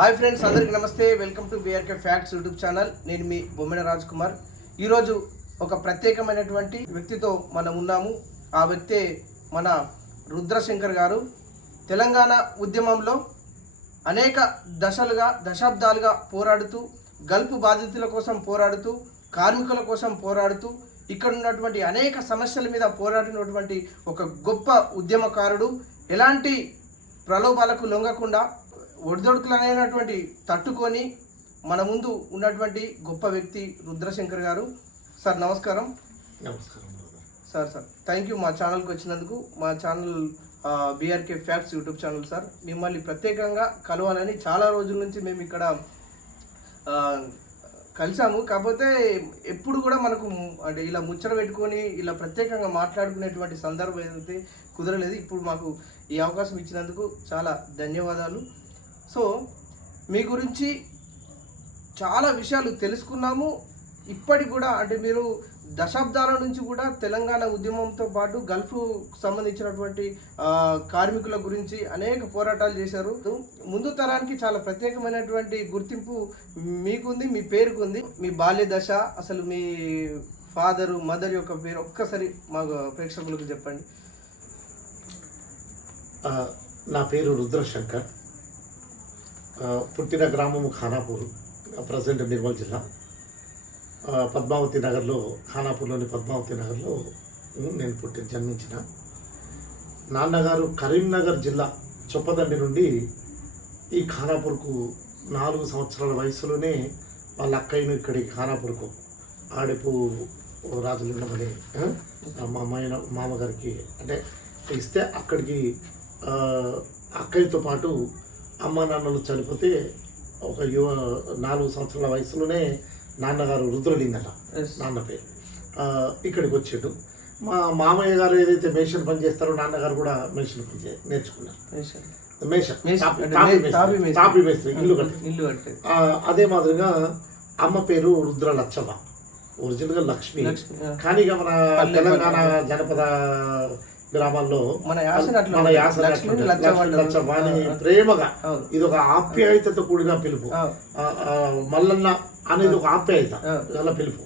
Hi friends, అందరికీ నమస్తే. Welcome to BRK facts YouTube channel. నేను మీ బొమ్మిన రాజ్ కుమార్. ఈరోజు ఒక ప్రత్యేకమైనటువంటి వ్యక్తితో మనం ఉన్నాము. ఆ వ్యక్తే మన రుద్రశంకర్ గారు. తెలంగాణ ఉద్యమంలో అనేక దశాబ్దాలుగా పోరాడుతూ, గల్ఫ్ బాధితుల కోసం పోరాడుతూ, కార్మికుల కోసం పోరాడుతూ, ఇక్కడ ఉన్నటువంటి అనేక సమస్యల మీద పోరాడినటువంటి ఒక గొప్ప ఉద్యమకారుడు. ఎలాంటి ప్రలోభాలకు లొంగకుండా ఒడిదొడుకులైనటువంటి తట్టుకొని మన ముందు ఉన్నటువంటి గొప్ప వ్యక్తి రుద్రశంకర్ గారు. సార్ నమస్కారం. నమస్కారం సార్. థ్యాంక్ యూ మా ఛానల్కి వచ్చినందుకు. మా channel BRK facts YouTube channel. Sir, మిమ్మల్ని ప్రత్యేకంగా కలవాలని చాలా రోజుల నుంచి మేము ఇక్కడ కలిసాము. కాకపోతే ఎప్పుడు కూడా మనకు అంటే ఇలా ముచ్చట పెట్టుకొని ఇలా ప్రత్యేకంగా మాట్లాడుకునేటువంటి సందర్భం అయితే కుదరలేదు. ఇప్పుడు మాకు ఈ అవకాశం ఇచ్చినందుకు చాలా ధన్యవాదాలు. సో మీ గురించి చాలా విషయాలు తెలుసుకున్నాము. ఇప్పటికి కూడా అంటే మీరు దశాబ్దాల నుంచి కూడా తెలంగాణ ఉద్యమంతో పాటు గల్ఫ్కు సంబంధించినటువంటి కార్మికుల గురించి అనేక పోరాటాలు చేశారు. ముందు తరానికి చాలా ప్రత్యేకమైనటువంటి గుర్తింపు మీకుంది, మీ పేరుకుంది. మీ బాల్య దశ, అసలు మీ ఫాదరు మదర్ యొక్క పేరు ఒక్కసారి మా ప్రేక్షకులకు చెప్పండి. నా పేరు రుద్రశంకర్. పుట్టిన గ్రామము ఖానాపూర్, ప్రజెంట్ నిర్మల్ జిల్లా. పద్మావతి నగర్లో, ఖానాపూర్లోని పద్మావతి నగర్లో నేను జన్మించిన. నాన్నగారు కరీంనగర్ జిల్లా చొప్పదండి నుండి ఈ ఖానాపూర్కు 4 సంవత్సరాల వయసులోనే వాళ్ళ అక్కయ్యను ఇక్కడికి ఖానాపూర్కు ఆడిపు రాజలింగమని మా మామగారికి అంటే ఇస్తే అక్కడికి అక్కయ్యతో పాటు అమ్మ నాన్నలు చనిపోతే ఒక 4 సంవత్సరాల వయసులోనే నాన్నగారు రుద్రలింగట నాన్న పేరు ఇక్కడికి వచ్చాడు. మా మామయ్య గారు ఏదైతే మేషన్ పని చేస్తారో నాన్నగారు కూడా మేషన్ పని నేర్చుకున్నారు. తాపి మేస్త్రి, ఇల్లు కట్టి. అదే మాదిరిగా అమ్మ పేరు రుద్ర లచ్చవ్వ, ఒరిజినల్గా లక్ష్మి. కానీ ఇక మన తెలంగాణ జనపద గ్రామాల్లో మన యాస లచ్చవ్వని ప్రేమగా, ఇది ఒక ఆప్యాయతతో కూడిన పిలుపు. మల్లన్న అనేది ఒక ఆప్యాయత అలా పిలుపు.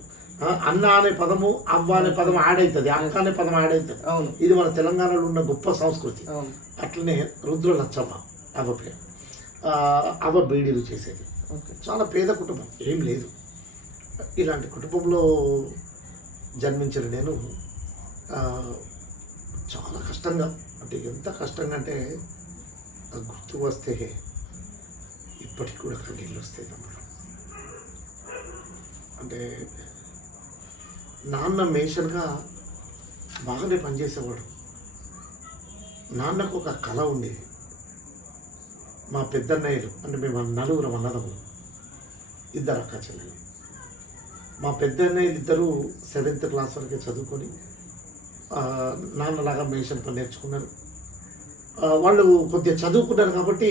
అన్న అనే పదము, అవ్వ అనే పదం ఆడవుతుంది, అక్క అనే పదం ఆడవుతుంది. ఇది మన తెలంగాణలో ఉన్న గొప్ప సంస్కృతి. అట్లనే రుద్ర లచ్చవ్వ అవ్వ పేరు. అవ్వ బీడీలు చేసేది. చాలా పేద కుటుంబం, ఏం లేదు. ఇలాంటి కుటుంబంలో జన్మించిన నేను చాలా కష్టంగా, అంటే ఎంత కష్టంగా అంటే గుర్తు వస్తే ఇప్పటికి కూడా కన్నీళ్ళు వస్తాయి తమ్ముడు. అంటే నాన్న మేషన్గా బాగానే పనిచేసేవాడు. నాన్నకు ఒక కళ ఉండేది. మా పెద్దన్నయ్యలు అంటే మేము 4 అన్నదమ్ములు, 2 అక్క చెల్లెలు. మా పెద్దన్నయ్యలు 2 7th క్లాస్ వరకే చదువుకొని నాన్నలాగా మేషన్ పని నేర్చుకున్నారు. వాళ్ళు కొద్దిగా చదువుకున్నారు కాబట్టి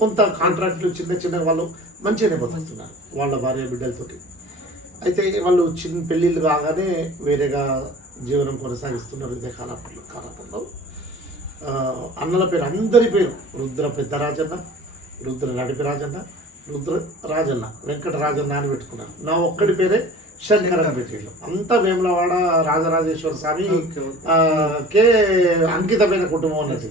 కొంత కాంట్రాక్ట్లు చిన్న వాళ్ళు మంచిగానే బతుకుతున్నారు వాళ్ళ భార్య బిడ్డలతోటి. అయితే వాళ్ళు చిన్న పెళ్ళిళ్ళు కాగానే వేరేగా జీవనం కొనసాగిస్తున్నారు. ఇదే ఖానాపూర్లో అన్నల పేరు, అందరి పేరు రుద్ర పెద్దరాజన్న, రుద్ర నడిపి రాజన్న, రుద్ర రాజన్న, వెంకటరాజన్న అని పెట్టుకున్నారు. నా ఒక్కడి పేరే శంకర్ అని పెట్టేళ్ళు. అంతా వేములవాడ రాజరాజేశ్వర స్వామి కే అంకితమైన కుటుంబం అన్నది.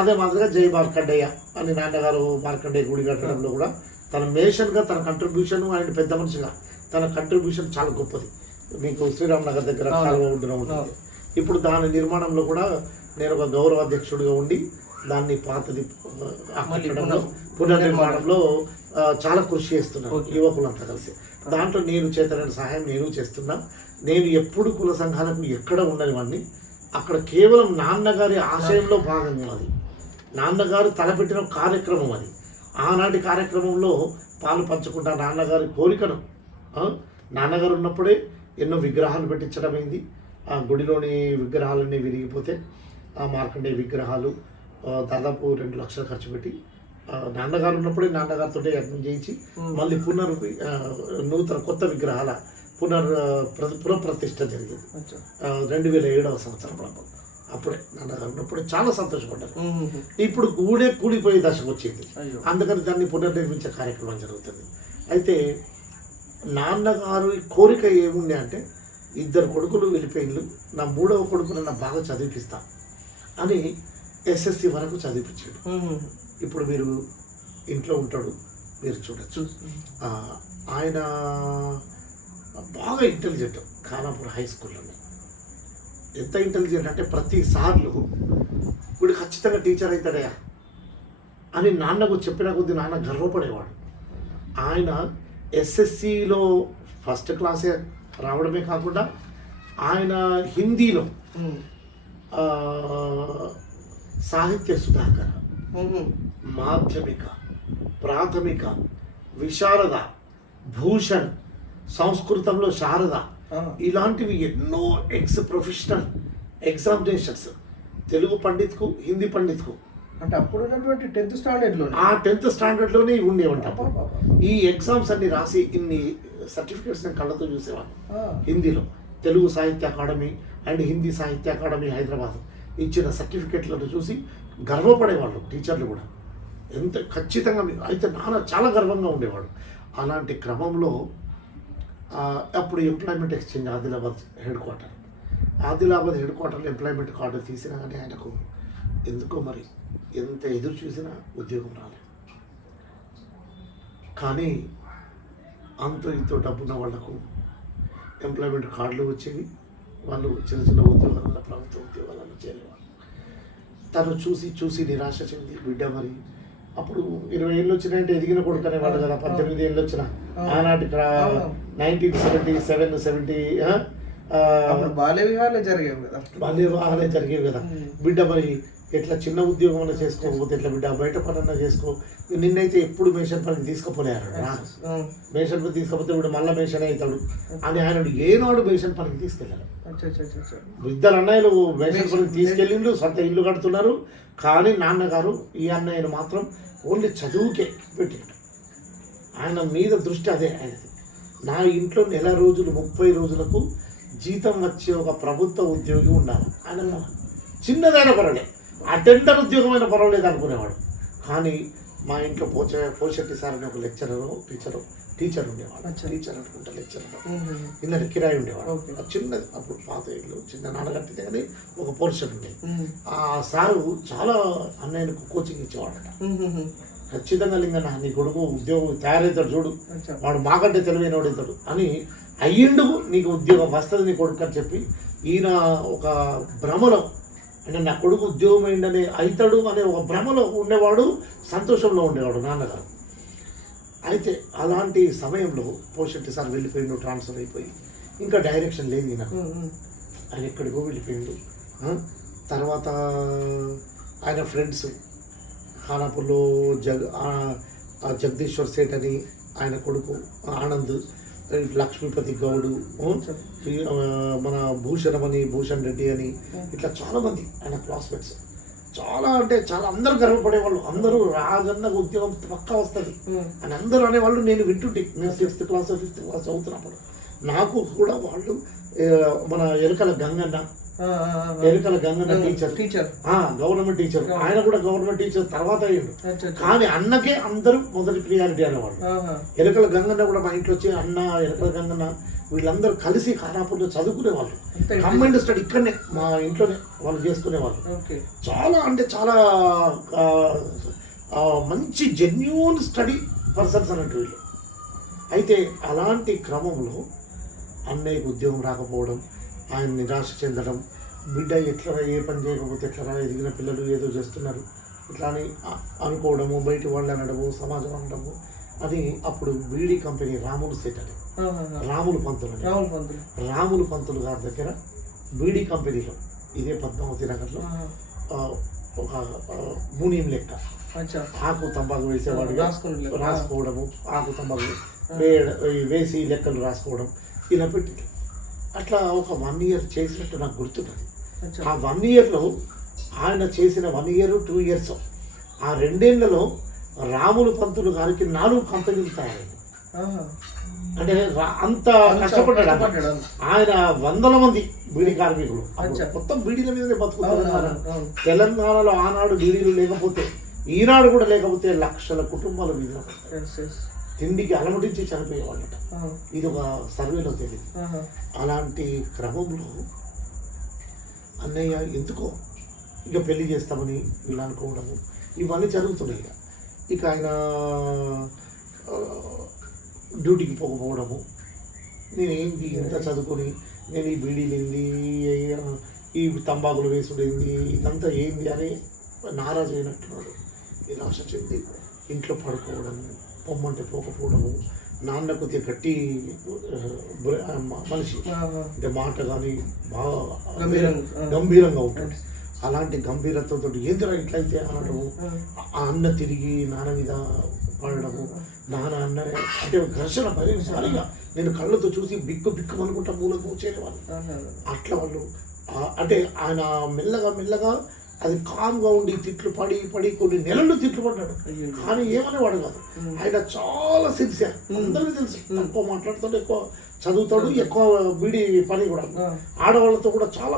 అదే మాదిరిగా జై మార్కండేయ అని నాన్నగారు మార్కండేయ గుడి కట్టడంలో కూడా తన మేషన్గా తన కంట్రిబ్యూషన్, ఆయన పెద్ద మనిషిగా తన కంట్రిబ్యూషన్ చాలా గొప్పది. మీకు శ్రీరామ్ నగర్ దగ్గర కాలువ ఒడ్డున ఉంటుంది. ఇప్పుడు దాని నిర్మాణంలో కూడా నేను ఒక గౌరవ అధ్యక్షుడిగా ఉండి దాన్ని పాతది పునర్నిర్మాణంలో చాలా కృషి చేస్తున్నాను, యువకులంతా కలిసి. దాంట్లో నేను చేతనైన సహాయం నేను చేస్తున్నా. నేను ఎప్పుడు కుల సంఘాలకు ఎక్కడ ఉండని వాడిని. అక్కడ కేవలం నాన్నగారి ఆశయంలో భాగంగా అది, నాన్నగారు తలపెట్టిన కార్యక్రమం అది. ఆనాటి కార్యక్రమంలో పాలు పంచకుండా నాన్నగారి కోరికను, నాన్నగారు ఉన్నప్పుడే ఎన్నో విగ్రహాలు పెట్టించడమైంది. ఆ గుడిలోని విగ్రహాలన్నీ విరిగిపోతే ఆ మార్కండేయ విగ్రహాలు దాదాపు 2 లక్షలు ఖర్చు పెట్టి నాన్నగారు ఉన్నప్పుడే నాన్నగారితో యజ్ఞం చేయించి మళ్ళీ నూతన కొత్త విగ్రహాల పునఃప్రతిష్ఠ జరిగింది 2007వ సంవత్సరం. అప్పుడే నాన్నగారు ఉన్నప్పుడే చాలా సంతోషపడ్డారు. ఉమ్. ఇప్పుడు గూడే కూలిపోయే దశకు వచ్చింది. అయ్యో. అందుకని దాన్ని పునర్నిర్మించే కార్యక్రమం జరుగుతుంది. అయితే నాన్నగారు కోరిక ఏముంది అంటే 2 కొడుకులు వెళ్ళిపోయిన్లు, నా 3వ కొడుకు నన్ను బాగా చదివిపిస్తా అని SSC వరకు చదివిపించాడు. ఉమ్. ఇప్పుడు మీరు ఇంట్లో ఉంటాడు, మీరు చూడొచ్చు. ఆయన బాగా ఇంటెలిజెంట్. ఖానాపూర్ హై స్కూల్లోనే ఎంత ఇంటెలిజెంట్ అంటే ప్రతిసార్లు వీడు ఖచ్చితంగా టీచర్ అవుతాడయా అని నాన్నకు చెప్పిన కొద్దీ నాన్న గర్వపడేవాడు. ఆయన SSCలో ఫస్ట్ క్లాసే రావడమే కాకుండా ఆయన హిందీలో ఉమ్. సాహిత్య సుధాకర, ఉమ్. మాధ్యమిక, ప్రాథమిక, విశారద, భూషణ్, సంస్కృతంలో శారద, ఇలాంటివి ఎన్నో ప్రొఫెషనల్ ఎగ్జామినేషన్స్ తెలుగు పండిత్కు, హిందీ పండిత్కు. అంటే అప్పుడు ఉన్నటువంటి 10th స్టాండర్డ్లో ఆ 10th స్టాండర్డ్లోనే ఉండేవంట. ఈ ఎగ్జామ్స్ అన్ని రాసి ఇన్ని సర్టిఫికేట్స్ నేను కళ్ళతో చూసేవాడిని. హిందీలో తెలుగు సాహిత్య అకాడమీ అండ్ హిందీ సాహిత్య అకాడమీ హైదరాబాద్ ఇచ్చిన సర్టిఫికేట్లను చూసి గర్వపడేవాళ్ళు టీచర్లు కూడా. ఎంత ఖచ్చితంగా అయితే నాన్న చాలా గర్వంగా ఉండేవాడు. అలాంటి క్రమంలో అప్పుడు ఎంప్లాయ్మెంట్ ఎక్స్చేంజ్ ఆదిలాబాద్ హెడ్ క్వార్టర్లో ఎంప్లాయ్మెంట్ కార్డు తీసినా కానీ ఆయనకు ఎందుకో మరి ఎంత ఎదురు చూసినా ఉద్యోగం రాలేదు. కానీ అంత ఇంతో డబ్బున్న వాళ్లకు ఎంప్లాయ్మెంట్ కార్డులు వచ్చేవి, వాళ్ళు చిన్న చిన్న ఉద్యోగాలలో, ప్రభుత్వ ఉద్యోగాలలో చేరేవాళ్ళు. తను చూసి నిరాశ చెంది బిడ్డ మరి అప్పుడు 20 ఏళ్ళు వచ్చినాయంటే ఎదిగిన కొడుకు అనేవాడు కదా. 18 ఏళ్ళు వచ్చిన ఆనాటి 1977, 70 బాల్య వివాహాలే జరిగేవి కదా. బిడ్డ మరి ఎట్లా చిన్న ఉద్యోగం అన్నా చేసుకోకపోతే ఎట్లా బిడ్డ, బయట పనన్నా చేసుకో. నిన్నైతే ఎప్పుడు మేషన్ పనికి తీసుకుపోలేరు. మేషన్ పని తీసుకపోతే ఇప్పుడు మళ్ళీ మేషన్ అవుతాడు అని ఆయన ఏనాడు మేషన్ పనికి తీసుకెళ్ళారు. 2 అన్నయ్యలు మేషన్ పనికి తీసుకెళ్ళిండు, సొంత ఇల్లు కడుతున్నారు. కానీ నాన్నగారు ఈ అన్నయ్యను మాత్రం ఓన్లీ చదువుకే పెట్టాడు. ఆయన మీద దృష్టి అదే ఆయనది. నా ఇంట్లో నెల రోజులు 30 రోజులకు జీతం వచ్చే ఒక ప్రభుత్వ ఉద్యోగి ఉండాలి. ఆయన చిన్నదైనా పర్వాలేదు, అటెండర్ ఉద్యోగమైన పర్వాలేదు అనుకునేవాడు. కానీ మా ఇంట్లో పోషెట్టి సార్ అనే ఒక టీచర్ ఉండేవాడు. టీచర్ అనుకుంటా లెక్చరర్ ఇన్నది కిరాయి ఉండేవాడు. చిన్నది అప్పుడు పాత ఇల్లు, చిన్న నాన్నగట్టితే కానీ ఒక పోర్షన్ ఉండేది. ఆ సారు చాలా అన్నయ్యకు కోచింగ్ ఇచ్చేవాడట. ఖచ్చితంగా లింగన్న నీ కొడుకు ఉద్యోగం తయారవుతాడు చూడు, వాడు మాకంటే తెలివైన వాడు అవుతాడు అని, అయ్యిండు నీకు ఉద్యోగం వస్తుంది నీ కొడుకు అని చెప్పి ఈయన ఒక భ్రమలో అంటే నా కొడుకు ఉద్యోగం అయిందనే అవుతాడు అనే ఒక భ్రమలో ఉండేవాడు, సంతోషంలో ఉండేవాడు నాన్నగారు. అయితే అలాంటి సమయంలో పోషెట్టి సార్ వెళ్ళిపోయిండు, ట్రాన్స్ఫర్ అయిపోయి ఇంకా డైరెక్షన్ లేదు ఈయన. ఆయన ఎక్కడికో వెళ్ళిపోయిండు. తర్వాత ఆయన ఫ్రెండ్స్ ఖానాపూర్లో జగదీశ్వర్ సేట్ అని ఆయన కొడుకు ఆనంద్, లక్ష్మీపతి గౌడు, మన భూషణ్ రెడ్డి అని ఇట్లా చాలామంది ఆయన క్లాస్మేట్స్. చాలా అంటే చాలా అందరూ గర్వపడేవాళ్ళు. అందరూ రాజన్న ఉద్యోగం పక్కా వస్తుంది అని అందరూ అనేవాళ్ళు. నేను వింటుంటే నేను 6th క్లాస్ 5th క్లాస్ చదువుతున్నప్పుడు నాకు కూడా వాళ్ళు మన ఎలుకల గంగన్న టీచర్ గవర్నమెంట్ టీచర్, ఆయన కూడా గవర్నమెంట్ టీచర్ తర్వాత అయ్యాడు. కానీ అన్నకే అందరూ మొదటి ప్రియారిటీ అనేవాళ్ళు. ఎలుకల గంగన్న కూడా మా ఇంట్లో వచ్చి అన్న ఎలుకల గంగన్న వీళ్ళందరూ కలిసి ఖానాపూర్లో చదువుకునేవాళ్ళు. కంబైన్డ్ స్టడీ ఇక్కడనే మా ఇంట్లోనే వాళ్ళు చేసుకునేవాళ్ళు. చాలా అంటే చాలా మంచి జెన్యూన్ స్టడీ పర్సన్స్ అన్నట్టు వీళ్ళు. అయితే అలాంటి క్రమంలో అన్నయ్యకు ఉద్యోగం రాకపోవడం, ఆయన నిరాశ చెందడం, బిడ్డ ఎట్లా ఏ పని చేయకపోతే ఎట్లా ఎదిగిన పిల్లలు ఏదో చేస్తున్నారు ఇట్లా అని అనుకోవడము, బయట వాళ్ళు అనడము, సమాజం అనడము అని అప్పుడు బీడీ కంపెనీ రాములు సెట్ అని రాములు పంతులు గారి దగ్గర బీడీ కంపెనీలో ఇదే పద్మావతి నగర్లో ఒక మూనియం లెక్క ఆకు తంబాకు వేసేవాడుగా రాసుకోవడము, ఆకు తంబాకు వేసి లెక్కలు రాసుకోవడం ఇలా పెట్టి అట్లా ఒక 1 year చేసినట్టు నాకు గుర్తున్నది. ఆ 1 yearలో ఆయన చేసిన 1 year 2 years ఆ 2 ఏళ్లలో రాములు పంతులు గారికి 4 కంపెనీలు తయారైంది. అంటే అంత కష్టపడ్డాడు ఆయన. వందల మంది బీడీ కార్మికులు మొత్తం బీడీల మీదనే బతుకుతున్నారు. తెలంగాణలో ఆనాడు బీడీలు లేకపోతే, ఈనాడు కూడా లేకపోతే లక్షల కుటుంబాలు మీద తిండికి అలమటించి చనిపోయేవాళ్ళట. ఇది ఒక సర్వేలో తెలియదు. అలాంటి క్రమంలో అన్నయ్య ఎందుకో ఇక పెళ్లి చేస్తామని వీళ్ళు అనుకోవడము ఇవన్నీ జరుగుతున్నాయి. ఇక ఆయన డ్యూటీకి పోకపోవడము, నేను ఏంటి ఇంత చదువుకొని నేను ఈ బీడీలు ఏంది, ఈ తంబాకులు వేసుడేంది, ఇదంతా ఏంది అని నారాజు అయినట్టున్నాడు. నిరాశ చెంది ఇంట్లో పడుకోవడము, పొమ్మంటే పోకపోవడము. నాన్న కొద్దిగా గట్టి మనిషి, అంటే మాట కానీ బాగా గంభీరంగా ఉంటుంది. అలాంటి గంభీరతతో ఏందిరా ఇట్లయితే అనడము, ఆ అన్న తిరిగి నాన్న మీద పడడము, నాన్న అన్న అంటే ఘర్షణ భరించాలిగా. నేను కళ్ళతో చూసి బిక్కు అనుకుంటా మూలకు చేరేవాళ్ళు. అట్లా వాళ్ళు అంటే ఆయన మెల్లగా అది కామ్గా ఉండి తిట్లు పడి కొన్ని నెలలు తిట్లు పడ్డాడు. కానీ ఏమనేవాడు కాదు. ఆయన చాలా సిన్సియర్, అందరికీ తెలుసు. ఎక్కువ మాట్లాడుతాడు, ఎక్కువ చదువుతాడు, ఎక్కువ బీడీ పని కూడా. ఆడవాళ్ళతో కూడా చాలా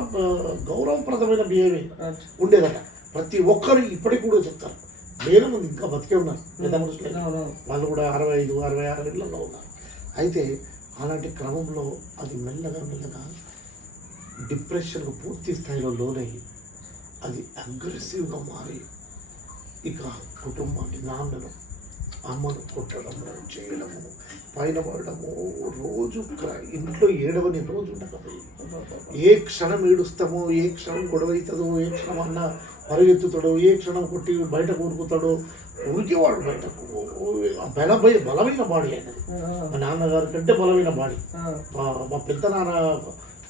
గౌరవప్రదమైన బిహేవియర్ ఉండేదట. ప్రతి ఒక్కరు ఇప్పటికి కూడా చెప్తారు. వేల మంది ఇంకా బతికే ఉన్నారు పెద్ద మనుషులు, వాళ్ళు కూడా 65, 66 ఏళ్ళలో ఉన్నారు. అయితే అలాంటి క్రమంలో అది మెల్లగా డిప్రెషన్కు పూర్తి స్థాయిలో లోనయ్యి అది అగ్రెసివ్గా మారి ఇక కుటుంబాన్ని, నాన్నను అమ్మను కొట్టడము, చేయడము, పైన పడడము, రోజు ఇంట్లో ఏడవని రోజు ఉండకపోయి ఏ క్షణం ఏడుస్తామో, ఏ క్షణం గొడవ అవుతుందో, ఏ క్షణం అన్న పరిగెత్తుతాడో, ఏ క్షణం కొట్టి బయట కొనుక్కుతాడో, ఉరికేవాడు బయటకు. బలమైన బాడీ అయినది. మా నాన్నగారి కంటే బలమైన బాడీ. మా పెద్ద నాన్న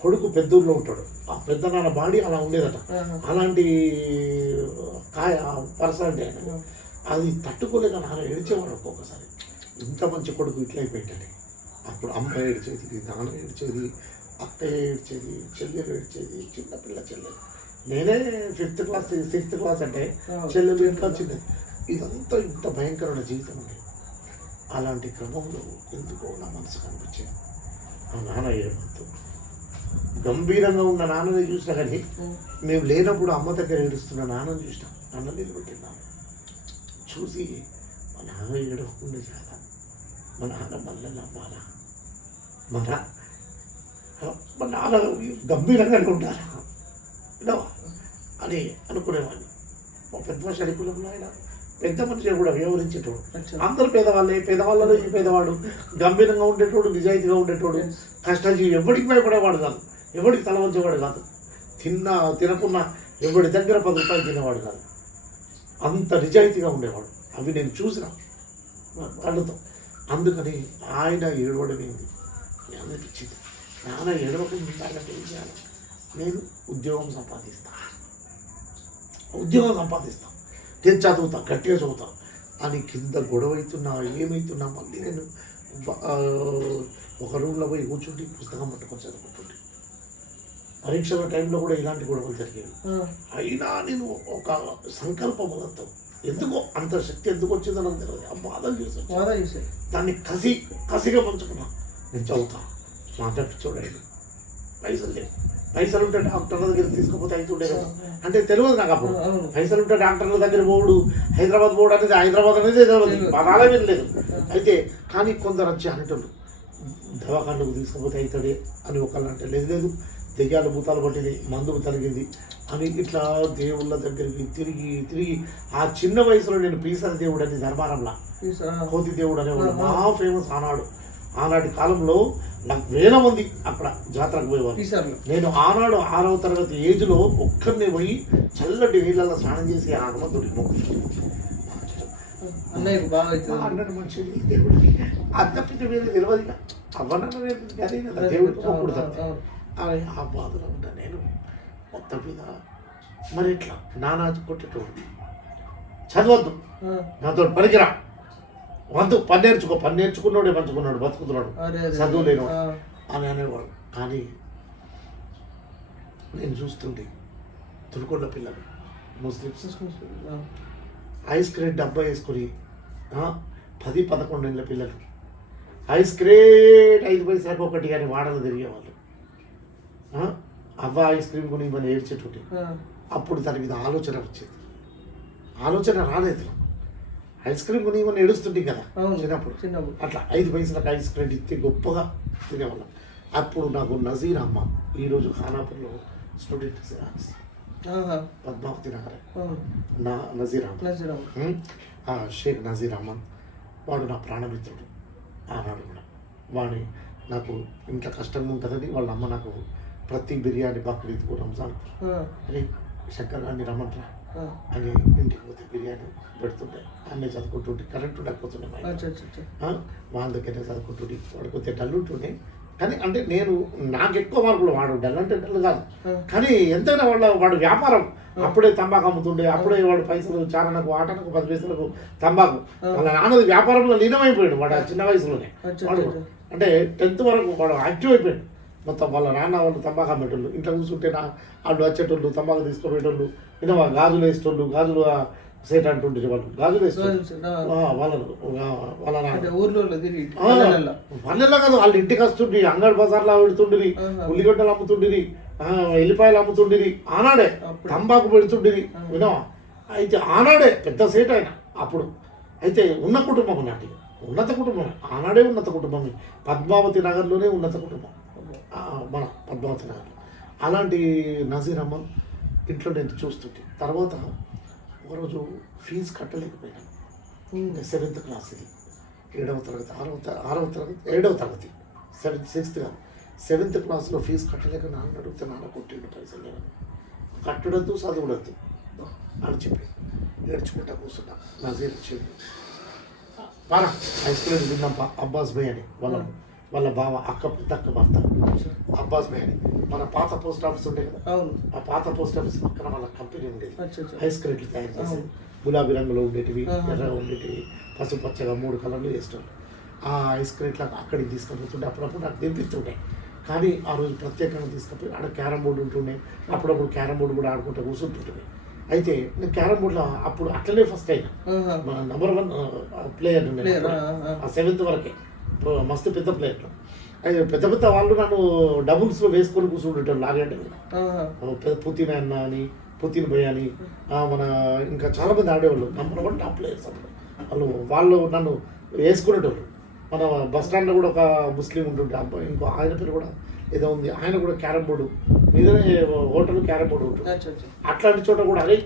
కొడుకు పెద్దూరులో ఉంటాడు. ఆ పెద్ద నాన్న బాడీ అలా ఉండేదట. అలాంటి పర్సనాలిటీ ఆయన. అది తట్టుకోలేక నాన్న ఏడ్చేవాడు ఒక్కొక్కసారి. ఇంత మంచి కొడుకు ఇట్లయిపోయిందని. అప్పుడు అమ్మ ఏడ్చేది, నాన్న ఏడ్చేది, అక్కయ్య ఏడ్చేది, చెల్లెలు ఏడ్చేది, చిన్నపిల్ల చెల్లెలు. నేనే 5th క్లాస్ 6th క్లాస్ అంటే చెల్లెలు ఇంకా చిన్నది. ఇదంతా ఇంత భయంకరమైన జీవితం అండి. అలాంటి క్రమంలో ఎందుకో నా మనసు కనిపించేది. ఆ నాన్న ఏడవద్దు, గంభీరంగా ఉన్న నాన్నని చూసినా కానీ మేము లేనప్పుడు అమ్మ దగ్గర ఏడుస్తున్న నాన్నని చూసినా, నాన్న నిలబెట్టినాను చూసి మా నాన్న ఏడవకుండా చాలా, మా నాన్న మళ్ళీ నవ్వాలా, మా నాన్న గంభీరంగానే ఉండాలా అని అనుకునేవాడిని. మా పెద్ద శరీకులంలో ఆయన పెద్ద మనిషి కూడా వ్యవహరించేటోడు. అందరూ పేదవాళ్ళే, పేదవాళ్ళలో ఈ పేదవాడు గంభీరంగా ఉండేటోడు, నిజాయితీగా ఉండేటోడు, కష్టజీవి, ఎవరికి భయపడేవాడు కాదు, ఎవరికి తల వంచేవాడు కాదు, తినకున్నా ఎవరి దగ్గర 10 రూపాయలు తినేవాడు కాదు. అంత నిజాయితీగా ఉండేవాడు. అవి నేను చూసిన కళ్ళతో. అందుకని ఆయన ఏడవడమేంది అనిపించింది. నాన్న ఏడవకుండా ఉండాలంటే ఏం చేయాలి? నేను ఉద్యోగం సంపాదిస్తాను, నేను చదువుతా, గట్టిగా చదువుతా అని కింద గొడవ అవుతున్నా, ఏమవుతున్నా మళ్ళీ నేను ఒక రూమ్లో పోయి కూర్చుంటే పుస్తకం పట్టుకొని చదువుకుంటుంటే. పరీక్షల టైంలో కూడా ఇలాంటి గొడవలు జరిగేవి. అయినా నేను ఒక సంకల్ప బలంతో, ఎందుకో అంత శక్తి ఎందుకు వచ్చిందో నాకు తెలియదు. ఆ బాధలు చూసి దాన్ని కసిగా పంచుకున్నా. నేను చదువుతా, మా పిచ్చోడైనా పైసలు లేవు, పైసలు ఉంటే డాక్టర్ల దగ్గర తీసుకుపోతే అవుతుండే కదా. అంటే తెలియదు నాకు అప్పుడు. పైసలు ఉంటే డాక్టర్ల దగ్గర పోడు, హైదరాబాద్ పోడు అనేది, హైదరాబాద్ అనేది తెలియదు, పదాలే వినలేదు. అయితే కానీ కొందరు వచ్చి అనేటోళ్ళు దవాఖానకు తీసుకుపోతే అవుతాడే అని ఒకళ్ళు అంటే, లేదు దెయ్యాలు భూతాలు పట్టింది, మందుకు తలిగింది అని ఇట్లా దేవుళ్ళ దగ్గరికి తిరిగి ఆ చిన్న వయసులో నేను పీసర దేవుడు అని ధర్మారంలా కోతి దేవుడు అనేవాడు మా ఫేమస్. ఆనాటి కాలంలో నాకు వేల మంది అక్కడ జాతరకు పోయేవారు. నేను ఆనాడు 6వ తరగతి ఏజ్లో ఒక్కరిని పోయి చల్లటి నీళ్ళల్లో స్నానం చేసి ఆ హనుమంతుడికి అన్నట్టు మంచి దేవుడికి అద్దపితే వేరే తెలియదు. అవ్వనన్న దేవుడికి మొక్కుడుతాను అని ఆ బాధలో ఉంటా నేను. మొత్తం మీద మరి ఇట్లా నానా కొట్టేటోడు, చదవద్దు, నాతో పనికిరా, వద్దు, పని నేర్చుకున్నాడే మంచుకున్నాడు, బతుకుతున్నాడు, చదువు లేనివాడు అని అనేవాడు. కానీ నేను చూస్తుంటే తురుకొండ పిల్లలు ముస్లిమ్స్ ఐస్ క్రీమ్ డబ్బా వేసుకొని 10-11 ఏళ్ళ పిల్లలు ఐస్ క్రీమ్ 5 పైసలకు ఒకటి కానీ వాడలు తిరిగేవాళ్ళు. అవ్వ ఐస్ క్రీమ్ కొని ఇవన్నీ ఏడ్చేటోటి. అప్పుడు దాని మీద ఆలోచన వచ్చేది. ఆలోచన రాలేదు. ఐస్ క్రీమ్ కొని ఇవన్నీ ఏడుస్తుంటే కదా చిన్నప్పుడు. అట్లా 5 పైసలకు ఐస్ క్రీమ్ ఇస్తే గొప్పగా తినేవాళ్ళం. అప్పుడు నాకు నజీర్ అమ్మ ఈరోజు ఖానాపూర్లో స్టూడెంట్ పద్మావతి నగర్ నజీర్ అమ్మ, షేక్ నజీర్ అహ్మద్, వాడు నా ప్రాణమిత్రుడు. ఆనాడు కూడా వాడి నాకు ఇంట్లో కష్టంగా ఉంటుందని వాళ్ళ అమ్మ నాకు ప్రతి బిర్యానీ బక్రీద్కు రంజాన్ అని శంకర్ గారిని రమ్మంటారా అని ఇంటికి పోతే బిర్యానీ పెడుతుండే. అన్నీ చదువుకుంటుంటే కరెంట్ ఉండకపోతుండే వాళ్ళ దగ్గరే చదువుకుంటుండే. వాడిపోతే డల్ ఉంటుండే. కానీ అంటే నేను నాకు ఎక్కువ మార్కులు వాడు డల్ అంటే డల్ కాదు, కానీ ఎంతైనా వాడు వ్యాపారం. అప్పుడే తంబాకు అమ్ముతుండే, అప్పుడే వాడు పైసలు చారణకు ఆటనకు 10 పైసలకు తంబాకు. వాళ్ళ నాన్నది వ్యాపారంలో లీనమైపోయాడు వాడు ఆ చిన్న వయసులోనే. వాడు అంటే 10th వరకు వాడు యాక్టివ్ అయిపోయాడు మొత్తం. వాళ్ళ నాన్న వాళ్ళు తంబాకు అమ్మేటోళ్ళు, ఇంట్లో కూర్చుంటే వాళ్ళు వచ్చేటోళ్ళు, తంబాకు తీసుకుపోయేటోళ్ళు, గాజులు వేసేటోళ్ళు, గాజులు సేట్ అంటుండే వాళ్ళు, గాజులు వేసేటోళ్ళు వాళ్ళ పల్లెల్లో కాదు, వాళ్ళ ఇంటికి వస్తుండ్రి, అంగడి బజార్లో పెడుతుండ్రి, ఉల్లిగడ్డలు అమ్ముతుండ్రి, ఎల్లిపాయలు అమ్ముతుండిరి. ఆనాడే తంబాకు పెడుతుండిరి వినవా. అయితే ఆనాడే పెద్ద సేట్ ఆయన అప్పుడు. అయితే ఉన్న కుటుంబం నాటి ఉన్నత కుటుంబం, ఆనాడే ఉన్నత కుటుంబం. పద్మావతి నగర్లోనే ఉన్నత కుటుంబం మన పద్మావతి నగర్. అలాంటి నజీర్ అహ్మద్ ఇంట్లో నేను చూస్తుంటే తర్వాత ఒకరోజు ఫీజు కట్టలేకపోయినాను. 7th క్లాస్, ఇది 7వ తరగతి 7వ తరగతి 6th కాదు 7th క్లాస్లో ఫీజు కట్టలేక నాన్న అడిగితే నాన్న కొట్టిండు పైసలు లేవని. కట్టడద్దు చదువుడద్దు అని చెప్పి నేర్చుకుంటా కూర్చున్నా. నజీర్ ఇచ్చిండు, బాగా ఐస్ క్రీమ్ తిన్నాం. అబ్బాస్ భాయ్ అని వాళ్ళ బావ పెద్దక్క భర్త అబ్బాస్ భాయ్ అని. మన పాత పోస్ట్ ఆఫీస్ ఉండే కదా, ఆ పాత పోస్ట్ ఆఫీస్ పక్కన వాళ్ళ కంపెనీ ఉండేది. ఐస్ క్రీమ్లు తయారు చేసేది. గులాబీ రంగులో ఉండేటివి, ఎర్రగా ఉండేటివి, పసుపచ్చగా 3 కలర్లు వేస్తుండే. ఆ ఐస్ క్రీమ్లు అక్కడికి తీసుకొని అప్పుడప్పుడు నాకు తినిపిస్తుండే. కానీ ఆ రోజు ప్రత్యేకంగా తీసుకుపోయి ఆడ క్యారమ్ బోర్డు ఉంటుండే. అప్పుడప్పుడు క్యారమ్ బోర్డు కూడా ఆడుకుంటూ కూర్చుంటుంటుంది. అయితే నేను క్యారమ్ బోర్డులో అప్పుడు అట్లనే ఫస్ట్ అయినా, మన నెంబర్ 1 ప్లేయర్ ఉండే ఆ 7th వరకే. మస్తు పెద్ద ప్లేయర్. అయితే పెద్ద పెద్ద వాళ్ళు నన్ను డబుల్స్లో వేసుకొని కూర్చుంటుంటారు లాగేట మీద. పుతిన్ అన్న అని, పుతిన్ భయ్ అని, మన ఇంకా చాలా మంది ఆడేవాళ్ళు. నెంబర్ 1 టాప్ ప్లేయర్స్ అప్పుడు వాళ్ళు నన్ను వేసుకునేటోళ్ళు. మన బస్ స్టాండ్లో కూడా ఒక ముస్లిం ఉంటుండే అబ్బాయి, ఇంకో ఆయన పేరు కూడా ఏదో ఉంది, ఆయన కూడా క్యారమ్ బోర్డు మీదనే హోటల్ క్యారమ్ బోర్డు ఉంటుంది. అట్లాంటి చోట కూడా అదే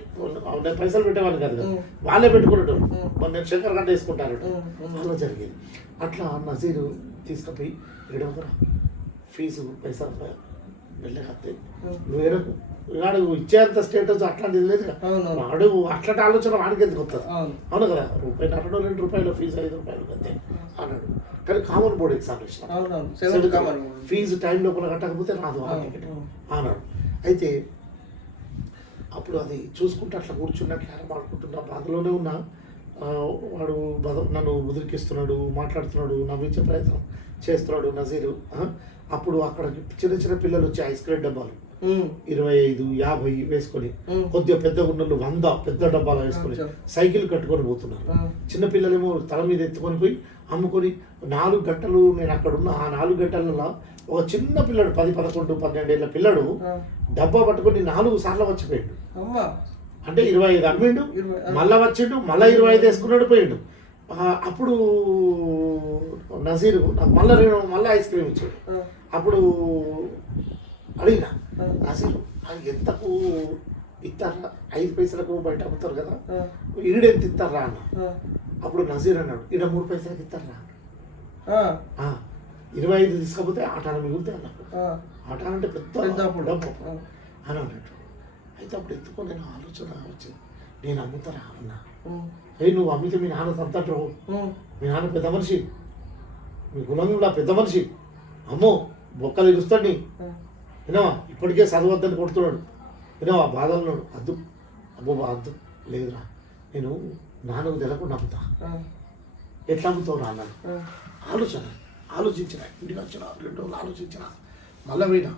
నేను పైసలు పెట్టేవాళ్ళు కాదు కదా, వాళ్ళే పెట్టుకునేటోళ్ళు. మరి నేను శంకర్ గంట వేసుకుంటాను అలా జరిగేది. అట్లా నజీరు తీసుకుపోయి 7వ ఫీజు పైసలు వెళ్ళకపోతే వేరకు వాడు ఇచ్చేంత స్టేటస్ అట్లాంటిది లేదు కదా. వాడు అట్లాంటి ఆలోచన వాడికి ఎందుకు వస్తుంది? అవును కదా, ₹1.5 ₹2 ఫీజు ₹5 అంతే అన్నాడు. కానీ common board examination fee time లోపల కట్టకపోతే రాదు అన్నాడు. అయితే అప్పుడు అది చూసుకుంటే అట్లా కూర్చున్నా, క్యారమ్ ఆడుకుంటున్నా, బాధలోనే ఉన్నా. వాడు నన్ను ముదిరికిస్తున్నాడు, మాట్లాడుతున్నాడు, నవ్వించే ప్రయత్నం చేస్తున్నాడు నజీరు. అప్పుడు అక్కడ చిన్న చిన్న పిల్లలు వచ్చి ఐస్ క్రీమ్ డబ్బాలు 25, 50 వేసుకొని, కొద్దిగా పెద్ద ఉన్నోళ్ళు 100 పెద్ద డబ్బాలు వేసుకొని సైకిల్ కట్టుకొని పోతున్నారు. చిన్నపిల్లలేమో తల మీద ఎత్తుకొని పోయి అమ్ముకొని 4 గంటలు నేను అక్కడ ఉన్న. ఆ 4 గంటలలో ఒక చిన్న పిల్లడు 10, 11, 12 ఏళ్ళ పిల్లడు డబ్బా పట్టుకొని 4 సార్లు వచ్చిపోయాడు. అంటే 25 అమ్మిండు, మళ్ళా వచ్చిండు, మళ్ళీ 25 వేసుకున్నాడు, పోయిండు. అప్పుడు నజీరు నాకు మళ్ళీ ఐస్ క్రీమ్ ఇచ్చాడు. అప్పుడు అడిగిన నజీరు అది ఎంతకు ఇస్తారా? 5 పైసలకు బయట అమ్ముతారు కదా, ఈడెంత ఇస్తారా అన్న. అప్పుడు నజీర్ అన్నాడు, ఈడ 3 పైసలకు ఇస్తారా? 25 తీసుకపోతే 8 మిగులుతాయి అన్నాడు. 8 అంటే పెద్ద డబ్బు అని అన్నట్టు. అయితే అప్పుడు ఎందుకో నేను ఆలోచన వచ్చింది, నేను అమ్ముతారా అన్నా. నువ్వు అమ్మితే మీ నాన్న సంతటో, మీ నాన్న పెద్ద మనిషి, మీ కులంలో పెద్ద మనిషి, అమ్మో బొక్కలు ఇరుస్తాడు వినవా, ఇప్పటికే చదవద్దని కొడుతున్నాడు వినవా, బాధలున్నాడు. అద్దు అబ్బో అద్దు లేదురా, నేను నాన్నకు తెలకుండా అమ్ముతా. ఎట్లా అమ్ముతావు రా అన్నాను. ఆలోచించిన ఇంటికి వచ్చిన 2 రోజులు ఆలోచించిన, మళ్ళీ పోయినా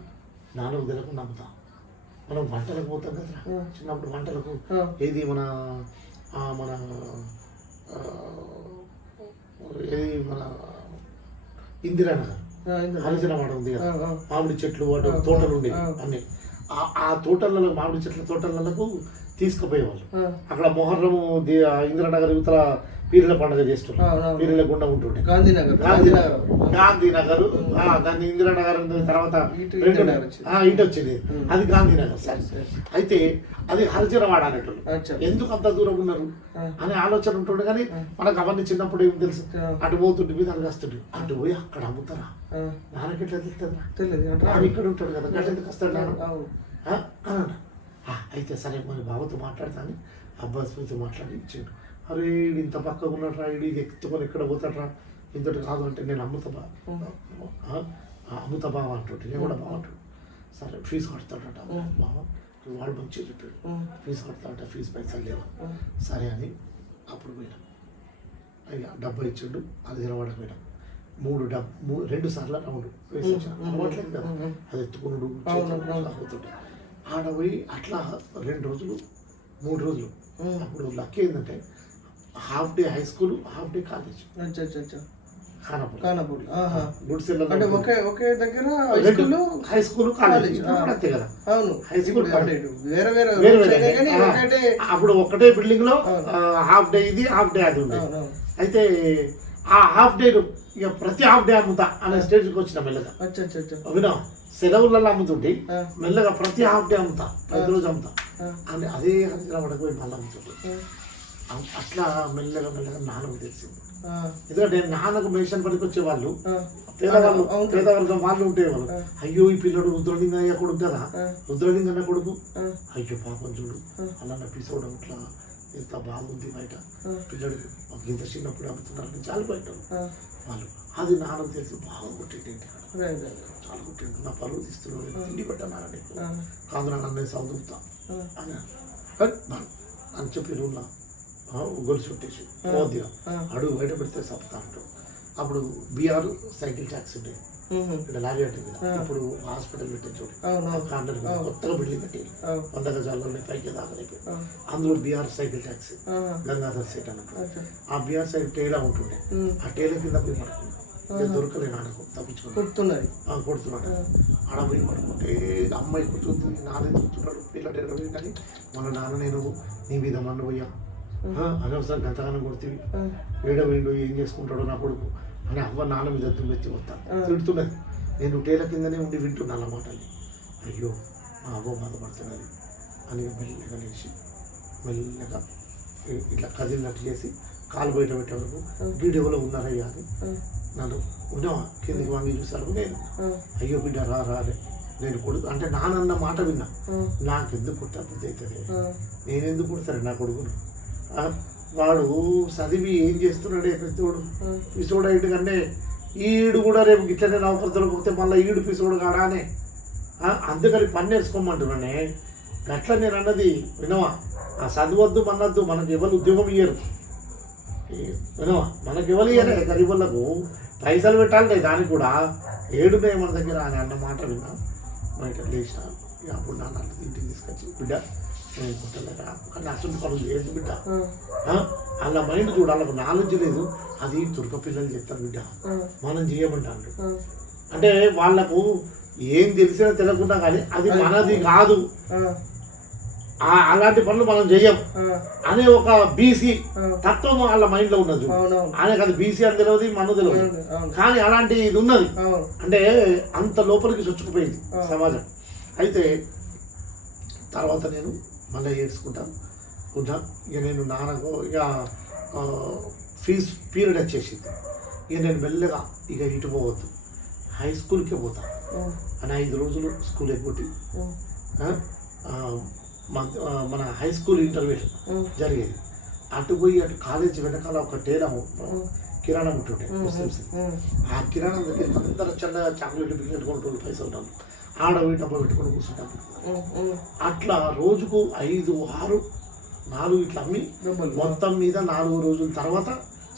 నాన్నకు తెలకుండా అమ్ముతా. మనం వంటలకు పోతాం కదరా, చిన్నప్పుడు వంటలకు ఏది మన ఏది మన ఇందిరానగర్ హరిజనవాడ ఉంది కదా, మామిడి చెట్లు అటు తోటలు ఉండేవి అన్ని. ఆ తోటలలో మామిడి చెట్ల తోటలకు తీసుకుపోయేవాళ్ళు. అక్కడ మొహర్రము ఇందిరానగర్ యువతల పీర్ల పండుగ చేస్తున్నారు, పీర్ల గుండ ఉంటుండే గాంధీనగర్. దాన్ని ఇందిరానగర్ తర్వాత ఇటు వచ్చింది, అది గాంధీనగర్ సార్. అయితే అది హరిజనవాడ అనేటోళ్ళు. ఎందుకు అంత దూరం ఉన్నారు అనే ఆలోచన ఉంటుండే, కానీ మనకు అవన్నీ చిన్నప్పుడు ఏం తెలుసు, అటు పోతుండే మీద అది వస్తుండే. అటు పోయి అక్కడ అమ్ముతారా, నాన్నకెట్లా తెలుస్తుందా, ఇక్కడ ఉంటాడు కదా, గట్ల ఎందుకు వస్తాడు నాన్న. అయితే సరే మరి బావతో మాట్లాడతాను, అబ్బాస్తో మాట్లాడి ఇచ్చాడు. అరే ఇంత పక్కగా ఉన్నట్రా, ఇది ఎత్తుకొని ఎక్కడ పోతాడ్రా, ఇంతటి కాదు అంటే నేను అమ్ముతా బావ అంటుంటే, నేను కూడా బావ అంటాడు. సరే ఫీజు కడతాడట బావ, వాడు మంచిగా చెప్పాడు, ఫీజు కడతాడట, ఫీజు పైసలు లేవు. సరే అని అప్పుడు పోయినాం. అయ్యా డబ్బా ఇచ్చిండు, అది నిలబడక పోయినాం. 2 సార్లు రౌండ్ వేసి అలవాట్లేదు కదా, అది ఎత్తుకున్నాడు పోతుంటే. ఆడ పోయి అట్లా 2 రోజులు 3 రోజులు. అప్పుడు లక్ ఏంటంటే half day high school, half day college. Khanapur high school college అంతే కదా. అప్పుడు ఒకటే బిల్డింగ్ లో హాఫ్ డే ఇది, హాఫ్ డే అది ఉండేది. అయితే ఆ హాఫ్ డే ఇక ప్రతి హాఫ్ డే అమ్ముతా అనే స్టేజ్కి వచ్చిన మెల్లగా. వినా సెలవులలో అమ్ముతుంటే మెల్లగా ప్రతి హాఫ్ డే అమ్ముతా, ప్రతిరోజు అమ్ముతా అని అదే హైదరాబాద్ పోయి మళ్ళీ అమ్ముతుంటే. అట్లా మెల్లగా నాన్నకు తెలిసింది. ఎందుకంటే నాన్నకు మెన్షన్ పనికి వచ్చే వాళ్ళు పేదవర్గం వాళ్ళు ఉండేవాళ్ళు. అయ్యో ఈ పిల్లడు రుద్రలింగయ్య కొడుకు కదా, రుద్రలింగన్న కొడుకు, అయ్యో పాపం చూడు అన్న ఎపిసోడ్ అట్లా ఎంత బాగుంది బయట, పిల్లడు ఇంత చిన్నప్పుడు అమ్ముతున్నారని చాలా బయట వాళ్ళు. అది నాన్నకు తెలిసి బాగా కొట్టింది, చాలా కొట్టింది. నా పరువు తీస్తున్నాడు, తిండి పెట్టాను కాదు నన్ను చదువుతా అని అని చెప్పి రూమ్లో గొలుసు పెట్టేసి పోద్దిగా అడుగు బయట పెడితే చదువుతా అంటాడు. అప్పుడు బీఆర్ సైకిల్ ట్యాక్సీ ఉండేది, ఇక్కడ లారీ అంటే కదా. ఇప్పుడు హాస్పిటల్ పెట్టే చూడు, కాంటర్ కొత్తగా బిల్డింగ్ కట్టేది, 100 గజాల్లో పైకి దాకలైపోయి. అందులో బీఆర్ సైకిల్ ట్యాక్సీ గంగాధర్ సేట్ అన్నట్టు. ఆ బీఆర్ సైకిల్ టేలా ఉంటుండే, ఆ టేల కింద పోయి పడుకున్నాడు. దొరకలేను ఆడకు, తప్పించుకున్నాడు, కొడుతున్నాడు. ఆడ పోయి పడుకుంటే అమ్మాయి కూర్చుంది, నాన్న కూర్చున్నాడు, పిల్లలు. కానీ మన నాన్న నేను నీ మీద మన్ను పోయా, అనవసరం గంతగానం కొడుతుంది, వేడు ఏం చేసుకుంటాడో నా కొడుకు అని అవ్వ నాన్న మీద దుమ్మెత్తి వస్తాను తిడుతున్నది. నేను టేల కిందనే ఉండి వింటున్నాను అన్నమాట. అయ్యో మా అవ్వ బాధపడుతున్నది అని మెల్లగా లేచి మెల్లగా ఇట్లా కదిలినట్టు చేసి కాలు బయట పెట్టే వరకు గీడెవలో ఉన్నారయ్యా అని నన్ను ఉన్నావా కిందికి వంగి చూసారు. నేను అయ్యో బిడ్డ రారే నేను కొడుకు అంటే నానన్న మాట విన్నా. నాకెందుకు కుట్టా బుద్ధి అవుతుంది, నేనెందుకు కుడతాను నా కొడుకును. వాడు చదివి ఏం చేస్తున్నాడే పెద్దోడు పిసోడు అయితే కంటే ఈడు కూడా రేపు గిట్లనే నౌకర్తలకు పోతే మళ్ళీ ఈడు పిసోడు కాడానే. అందుకని పని నేర్చుకోమంటున్నానే. గట్ల నేను అన్నది వినవా, చదవద్దు మనద్దు, మనకు ఎవరు ఉద్యోగం ఇయ్యరు వినవా, మనకు ఎవరు ఇయ్యరే. గరీబులకు పైసలు పెట్టాలి, దానికి కూడా ఏడుమే మన దగ్గర అని అన్న మాట విన్నా. బయట లేచిన అప్పుడు నాన్న ఇంటికి తీసుకొచ్చి బిడ్డ నేను కుట్టలేక కానీ అసలు పనులు లేదు బిడ్డ. అలా మైండ్ చూడ, వాళ్ళకు నాలెడ్జ్ లేదు. అది తుర్క పిల్లలు చెప్తారు బిడ్డ, మనం చేయమంటారు. అంటే వాళ్ళకు ఏం తెలిసినా తెలియకుండా కానీ అది మనది కాదు, అలాంటి పనులు మనం చెయ్యం అనే ఒక బీసీ తత్వం వాళ్ళ మైండ్లో ఉన్నది. ఆయనకు అది బీసీ అని తెలియదు, మన తెలియదు, కానీ అలాంటి ఇది ఉన్నది. అంటే అంత లోపలికి చొచ్చుకుపోయింది సమాజం. అయితే తర్వాత నేను మళ్ళీ ఏడ్చుకుంటాను కొంచెం. ఇక నేను నాన్నకు ఇక ఫీజు పీరియడ్ వచ్చేసింది. ఇక నేను మెల్లగా ఇక ఇటు పోవద్దు, హై స్కూల్కే పోతా అని 5 రోజులు స్కూల్ ఎగ్గొట్టి మన హై స్కూల్ ఇంటర్వ్యూలు జరిగేది. అటు పోయి అటు కాలేజీ వెనకాల ఒక టేలా కిరాణం ఉంటుండే ముస్లిమ్స్. ఆ కిరాణం దగ్గరికి అందరూ చల్లగా చాక్లెట్ బిస్కెట్ కొనుక్కోండి పైసలు ఉంటాను, ఆడ పోయి డబ్బా పెట్టుకొని కూర్చుంటాను. అట్లా రోజుకు 5, 6, 4 ఇట్లా అమ్మి మొత్తం మీద 4 రోజుల తర్వాత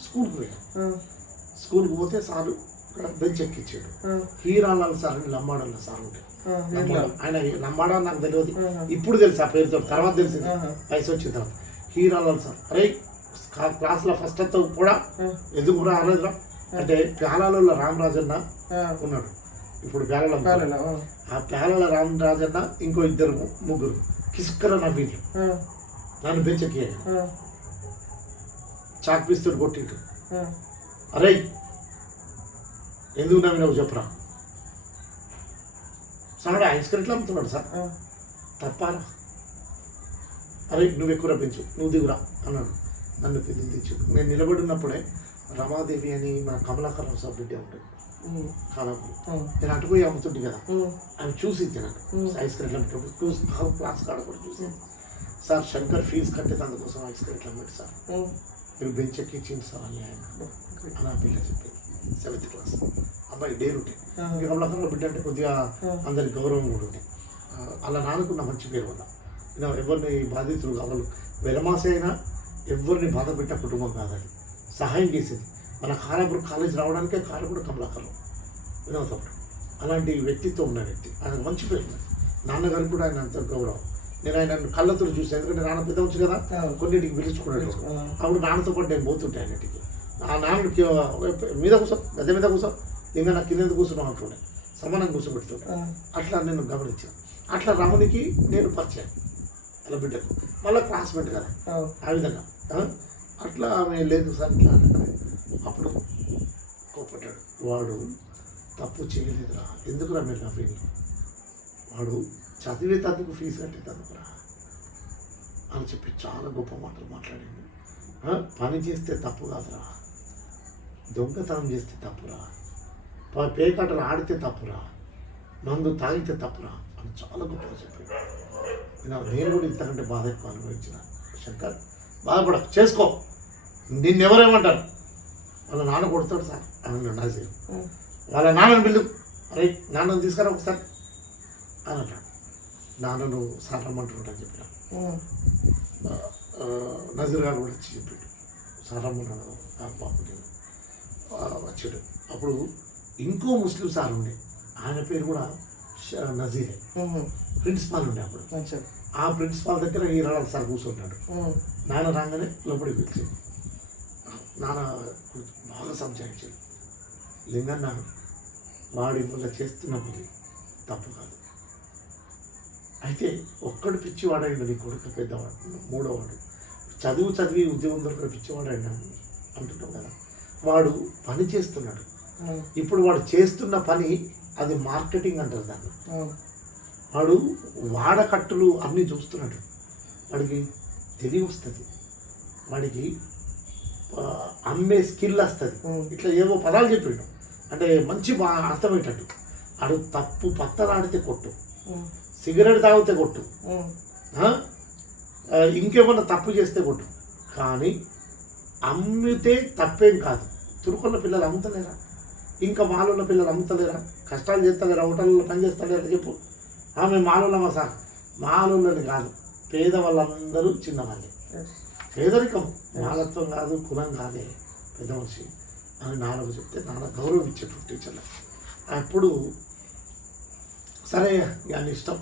స్కూల్కి పోయాను. స్కూల్కి పోతే సారు బెంచ్ ఎక్కించాడు. హీరాలాల్ సార్ అని లంబాడల్ల సార్ ఉంటాడు. ఆయన లంబాడా నాకు తెలియదు, ఇప్పుడు తెలుసు ఆ పేరుతో, తర్వాత తెలిసింది వయసు వచ్చిన తర్వాత. హీరాలాల్ సార్, అరే క్లాస్లో ఫస్ట్ అంతా కూడా ఎందుకు రాలేదురా అంటే ప్యాలాలలో రామరాజన్న ఉన్నాడు, ఇప్పుడు ప్యాలలో ఆ ప్యాలాల రామరాజన్న ఇంకో ఇద్దరు ముగ్గురు కిస్కర నవ్వీళ్ళు నన్ను బెంచెక్కియాలి, చాక్ పీస్తోటి కొట్టిండు. అరే ఎందుకు నవ్వినావు చెప్పరా సార్, ఐస్ క్రీమ్ ఎట్లా అమ్ముతున్నాడు సార్, తప్పారా, అరే నువ్వు ఎక్కువ పెంచు, నువ్వు దిగురా అన్నాడు. నన్ను తెచ్చు. నేను నిలబడి ఉన్నప్పుడే రమాదేవి అని మన కమలాకర్ సార్ బిడ్డ ఉంటుంది కాలాపురం, నేను అటుపోయి అమ్ముతుంటే కదా, ఆమె చూసి తిన్నాను ఐస్ క్రీమ్ ఎట్లా క్లాస్ కాడ కూడా చూసి, సార్ శంకర్ ఫీజు కట్టేది అందుకోసం ఐస్ క్రీమ్ ఎట్లా అమ్మాడు సార్, మీరు బెంచ్ ఎక్కి ఇచ్చింది సార్ అని ఆయన అని ఆ పిల్ల చెప్పింది. 7th క్లాస్ అబ్బాయి డే ఉంటే కమలాకర్లో బిడ్డ అంటే కొద్దిగా అందరికి గౌరవం కూడా ఉండే. అలా నానుకున్న మంచి పేరు వల్ల ఎవరిని బాధితులు కావాలి, వెలమాస అయినా ఎవరిని బాధ పెట్టే కుటుంబం కాదని సహాయం చేసేది. మన ఖానాపూర్ కాలేజ్ రావడానికే కారు కూడా కమలాకర్లో వినోదప్పుడు. అలాంటి వ్యక్తిత్వం ఉన్న వ్యక్తి, ఆయన మంచి పేరు ఉన్నది. నాన్నగారికి కూడా ఆయన అంత గౌరవం. నేను ఆయన కళ్ళతో చూసాను, ఎందుకంటే నాన్న పెద్ద వచ్చు కదా, కొన్నింటికి పిలుచుకున్నాడు. అప్పుడు నాన్నతో పాటు నేను పోతుంటే ఆయనటికి, ఆ నాన్నకి మీద కూర్చో, గద్దె మీద కూర్చో, ఇంకా నాకు కింద కూర్చున్నాం అంటుండే, సమానంగా కూర్చోబెడుతుండే. అట్లా నేను గమనించాను. అట్లా రమణికి నేను పరిచయం అలా బిడ్డకు, మళ్ళీ క్లాస్మేట్ కదా ఆ విధంగా. అట్లా ఆమె లేదు సార్ ఇట్లా అన్నాడు. అప్పుడు కోపడ్డాడు, వాడు తప్పు చేయలేదురా, ఎందుకురా మీరు నవ్వింది, వాడు చదివేటందుకు ఫీజు కట్టేటందుకురా అని చెప్పి చాలా గొప్ప మాటలు మాట్లాడింది. పని చేస్తే తప్పు కాదురా, దొంగతనం చేస్తే తప్పురా, పేకాటలు ఆడితే తప్పురా, మందు తాగితే తప్పురా అని చాలా గొప్పగా చెప్పాడు. నేను కూడా ఇంతకంటే బాధ ఎక్కువ అనుభవించిన. శంకర్ బాధపడ చేసుకో, నిన్నెవరేమంటారు, వాళ్ళ నాన్న కొడతాడు సార్ అని నజీర్, వాళ్ళ నాన్నని పిలువు, అరే నాన్నను తీసుకురా ఒకసారి అని అంటాడు. నాన్నను సార్ రమ్మంటున్నాడు అని చెప్పిన నజీర్ గారు కూడా వచ్చి చెప్పాడు, సార్ రమ్మన్నాడు బాబు వచ్చాడు. అప్పుడు ఇంకో ముస్లిం సార్ ఉండే, ఆయన పేరు కూడా నజీరే, ప్రిన్సిపాల్ ఉండే అప్పుడు. ఆ ప్రిన్సిపాల్ దగ్గర ఈరాళ సార్ కూర్చుంటాడు. నాన్న రాగానే లోపలికి పిలిచి నాన్న బాగా సంచారించాడు, లింగన్న వాడి వల్ల చేస్తున్న పని తప్పు కాదు, అయితే ఒక్కడు పిచ్చివాడైండు నీ కొడుకు పెద్దవాడు, మూడోవాడు చదివి ఉద్యోగం దొరకడు పిచ్చివాడైండు అంటున్నావు కదా, వాడు పని చేస్తున్నాడు. ఇప్పుడు వాడు చేస్తున్న పని అది మార్కెటింగ్ అంటారు దాన్ని. వాడు వాడకట్టులు అన్నీ చూస్తున్నాడు, వాడికి తెలివి వస్తుంది, వాడికి అమ్మే స్కిల్ వస్తుంది. ఇట్లా ఏవో పదాలు చెప్పిండు, అంటే మంచి అర్థమయ్యేటట్టు. వాడు తప్పు పత్తలాడితే కొట్టు, సిగరెట్ తాగితే కొట్టు, ఇంకేమన్నా తప్పు చేస్తే కొట్టు, కానీ అమ్మితే తప్పేం కాదు. తురుకొల్ల పిల్లలు అమ్ముతలేరా, ఇంకా మాలోళ్ళ పిల్లలు అమ్ముతలేరా, కష్టాలు చేస్తలేరా, హోటల్లో పని చేస్తలేరా చెప్పు. మేము మాలోళ్ళమా సార్, మాలోళ్ళని కాదు, పేద వాళ్ళందరూ చిన్నవాళ్ళే, పేదరికం మాలత్వం కాదు, కులం కాదే, పెద్ద మనిషి అని నాన్నకు చెప్తే నాన్న గౌరవం ఇచ్చేటు టీచర్లకు. అప్పుడు సరే అని ఇష్టం,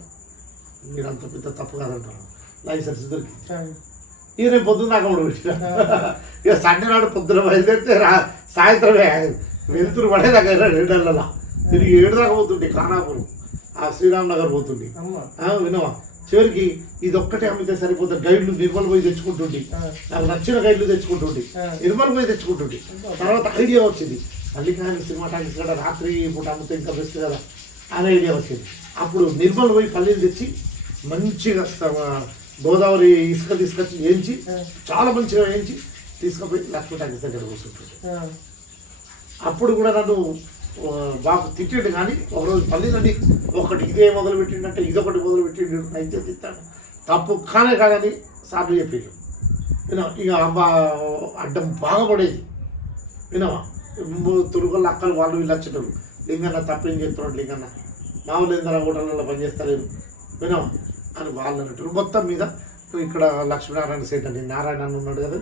మీరు అంత పెద్ద తప్పు కాదంటారు, లైసెన్స్ దొరికింది. ఇక నేను పొద్దున్న దాకా కూడా పెట్టిన, ఇక సండే నాడు పొద్దున బయలుదేరితే సాయంత్రమే వెలుతురు పడేదాకా 2 నెలల తిరిగి 7 దాకా పోతుండే ఖానాపురం, ఆ శ్రీరామ్ నగర్ పోతుండే. వినవా, చివరికి ఇది ఒక్కటే అమ్మితే సరిపోతే గైడ్లు నిర్మల్ పోయి తెచ్చుకుంటుండే, నాకు నచ్చిన గైడ్లు తెచ్చుకుంటుండే, నిర్మల్ పోయి తెచ్చుకుంటుండే. తర్వాత ఐడియా వచ్చింది, పల్లికాయలు సినిమా టాకీస్ కూడా రాత్రి పూట అమ్మితే ఇంకా బెస్ట్ కదా అనే ఐడియా వచ్చింది. అప్పుడు నిర్మల్ పోయి పల్లీలు తెచ్చి మంచిగా గోదావరి ఇసుక తీసుకొచ్చి వేయించి, చాలా మంచిగా వేయించి తీసుకుపోయి లక్ష్మీ టాకీస్ దగ్గర కూర్చుంటుండే. అప్పుడు కూడా నన్ను బాగా తిట్టిండు, కానీ ఒకరోజు పల్లీలని ఒకటి ఇదే మొదలు పెట్టిండంటే ఇదొకటి మొదలు పెట్టిండు, అయితే తిట్టాను, తప్పు కానే కాదని సార్లు చెప్పిండు. ఇక అబ్బా అడ్డం బాగా పడేది. వినవా, తురుగోళ్ళ అక్కలు వాళ్ళు వీళ్ళు వచ్చేటోళ్ళు, లింగన్న తప్పేం చేస్తున్నాడు, లింగన్న మామూలు ఏందన్నా హోటళ్ళలో పనిచేస్తలేదు వినవా అని వాళ్ళు అన్నట్టు. మొత్తం మీద ఇక్కడ లక్ష్మీనారాయణ సేట్ అని నారాయణ అన్న ఉన్నాడు కదా,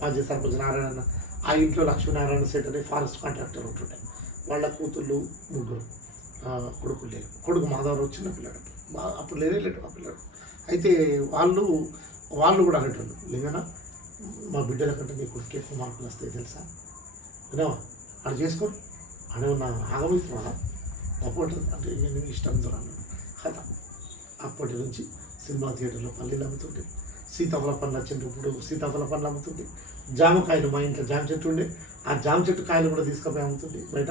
మాజీ సర్పంచ్ నారాయణ, ఆ ఇంట్లో లక్ష్మీనారాయణ సేట్ అని ఫారెస్ట్ కాంట్రాక్టర్ ఉంటుండే, వాళ్ళ కూతుళ్ళు 3 కొడుకులు లేరు. కొడుకు మాధవరావు చిన్న పిల్లాడు, అప్పుడు లేడు ఆ పిల్లాడు. అయితే వాళ్ళు కూడా అనేటోళ్ళు, లింగన మా బిడ్డల కంటే నీ కొడుకు ఎక్కువ మార్కులు వస్తాయి తెలుసా, వినవా అది చేసుకో అని ఉన్న ఆగమిస్తున్నాను తప్పటి అంటే నేను ఇష్టం అన్నాడు కదా. అప్పటి నుంచి సినిమా థియేటర్లో పల్లీలు అమ్ముతుంటే, సీతాఫల పండ్లు వచ్చింది, ఇప్పుడు సీతాఫల పండ్లు అమ్ముతుంది, జామకాయలు మా ఇంట్లో జామ చెట్టు ఉండే ఆ జామ చెట్టు కాయలు కూడా తీసుకుపోయి అమ్ముతుంది బయట.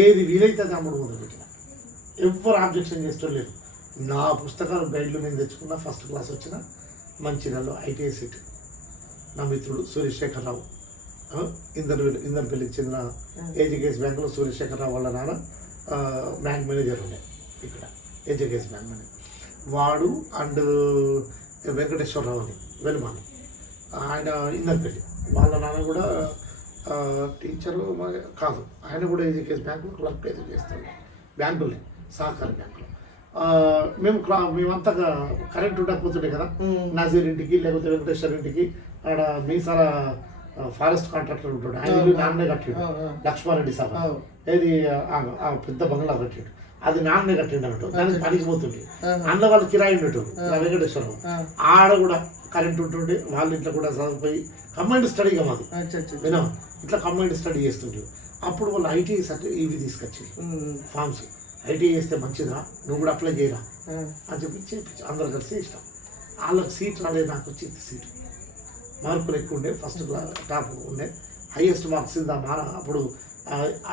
ఏది వీలైతే అది అమ్ముడు మొదలుపెట్టిన. ఎవ్వరు ఆబ్జెక్షన్ చేస్తూ లేదు. నా పుస్తకాలు గైడ్లు నేను తెచ్చుకున్న ఫస్ట్ క్లాస్ వచ్చిన మంచిర్యాలలో ఐటీఐ సీట్. నా మిత్రుడు సూర్యశేఖరరావు ఇందర్పల్లికి చెందిన ఏజీకేఎస్ బ్యాంకులో సూర్యశేఖరరావు వాళ్ళ నాన్న బ్యాంక్ మేనేజర్ ఉండే ఇక్కడ ఏజీకేఎస్ బ్యాంక్ మేనేజర్. వాడు అండ్ వెంకటేశ్వరరావు అని వెలుమాని ఆయన ఇందర్పల్లి వాళ్ళ నాన్న కూడా టీచరు కాదు, ఆయన కూడా ఏజీకేఎస్ బ్యాంకులో క్లర్క్ ఏదో చేస్తాడు, బ్యాంకులే సహకార బ్యాంకులో. మేమంతా కరెంట్ ఉండకపోతుండే కదా, నజీర్ ఇంటికి లేకపోతే వెంకటేశ్వర ఇంటికి ఆడ మీసాల ఫారెస్ట్ కాంట్రాక్టర్ ఉంటాడు, ఆయన ఇల్లు నాన్నే కట్టాడు, లక్ష్మారెడ్డి సార్ ఏది ఆ పెద్ద బంగ్లా కట్టాడు, అది నాన్నే కట్టిండు అన్నట్టు. దానికి పనికి పోతుండే అందులో వాళ్ళు కిరాయి ఉండేటోడు వెంకటేశ్వరరావు. ఆడ కూడా కరెంట్ ఉంటుండే, వాళ్ళ ఇంట్లో కూడా చదివిపోయి కంబైన్డ్ స్టడీగా మాది వినా ఇట్లా కంబైన్డ్ స్టడీ చేస్తుండే. అప్పుడు వాళ్ళు ఐటీఐ ఇవి తీసుకొచ్చి ఫార్మ్స్, ఐటీఐ చేస్తే మంచిదా నువ్వు కూడా అప్లై చేయరా అని చెప్పి చేయించి అందరు కలిసి ఇష్టం. వాళ్ళకి సీట్ రాలేదు, నాకు వచ్చింది సీటు. మార్కులు ఎక్కువ ఉండే, ఫస్ట్ టాప్ ఉండే, హైయెస్ట్ మార్క్స్ ఇందా మాన. అప్పుడు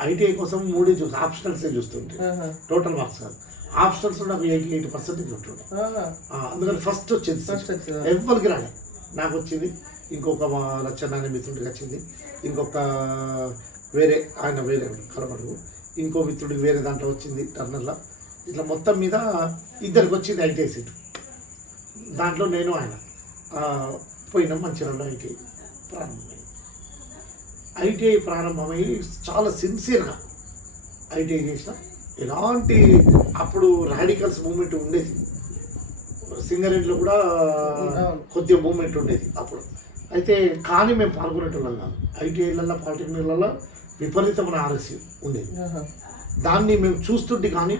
ఐటీఐ కోసం 3 చూసి ఆప్షనల్సే చూస్తుంటే టోటల్ మార్క్స్ కాదు, ఆప్షనల్స్ నాకు 88% ఉంటుండే. అందుకని ఫస్ట్ వచ్చింది, ఎవరికి రాలే, నాకు వచ్చింది. ఇంకొక మా లచ్చన్న మిత్రుడికి వచ్చింది, ఇంకొక వేరే ఆయన వేరే కలబడుగు ఇంకో మిత్రుడికి వేరే దాంట్లో వచ్చింది టర్నర్లో. ఇట్లా మొత్తం మీద ఇద్దరికి వచ్చింది ఐటీఐ సీటు. దాంట్లో నేను ఆయన పోయినాం. మంచిర్యాలలో ఐటీఐ ప్రారంభమైంది. ఐటీఐ ప్రారంభమయ్యి చాలా సిన్సియర్గా ఐటీఐ చేసిన. ఎలాంటి అప్పుడు రాడికల్స్ మూమెంట్ ఉండేది, సింగరేణిలో కూడా కొద్దిగా మూమెంట్ ఉండేది అప్పుడు. అయితే కానీ మేము పాల్గొనేటోళ్ళం కాదు. ఐటీఐలలో పాలిటెక్నిక్లలో విపరీతమైన ఆర్ఎస్సీ ఉండేది, దాన్ని మేము చూస్తుంటే కానీ